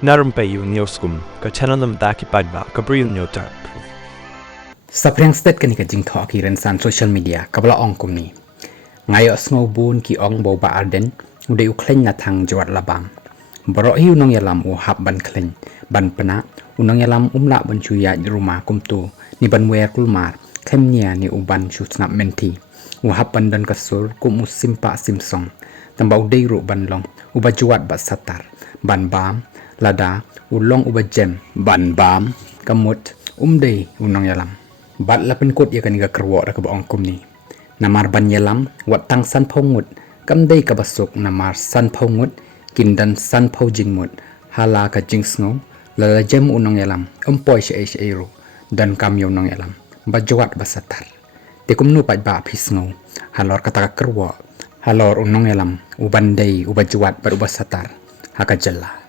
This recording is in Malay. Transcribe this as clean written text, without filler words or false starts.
Na Rympei U channel paidbah Bri U Hynñiewtrep. Sapriang state kan ka jingthoh ki rensan social media kabla ong kum ni ngayo sngo bun ki ong bo Bah Ardent ude u khlein na thang jawat labam baroh hi nongialam u hab ban khlein ban pena nongialam umla ban chuya rumah kumto ni ban wer kulmar khemnia ni uban chu Sngap menti u hab ban dan kasur kum simpa simsong tambau dei ru ban long uba juat ba satar ban bam lada ulong uba jem ban bam kamut dei nongialam bat la pen kot ya kan ga kyrwoh da ka ong kum ni namar ban yalam wat tang san phongut kam dei ka basuk namar san phongut kindan san pho jingmut hala ka jing sngo la jem unong yalam poi she ru dan kam yo nong yalam bajwat basatar te kumno paidbah phisngo halor kata ka kyrwoh halor unong yalam uban dei ubajwat bar ubasatar haka jalla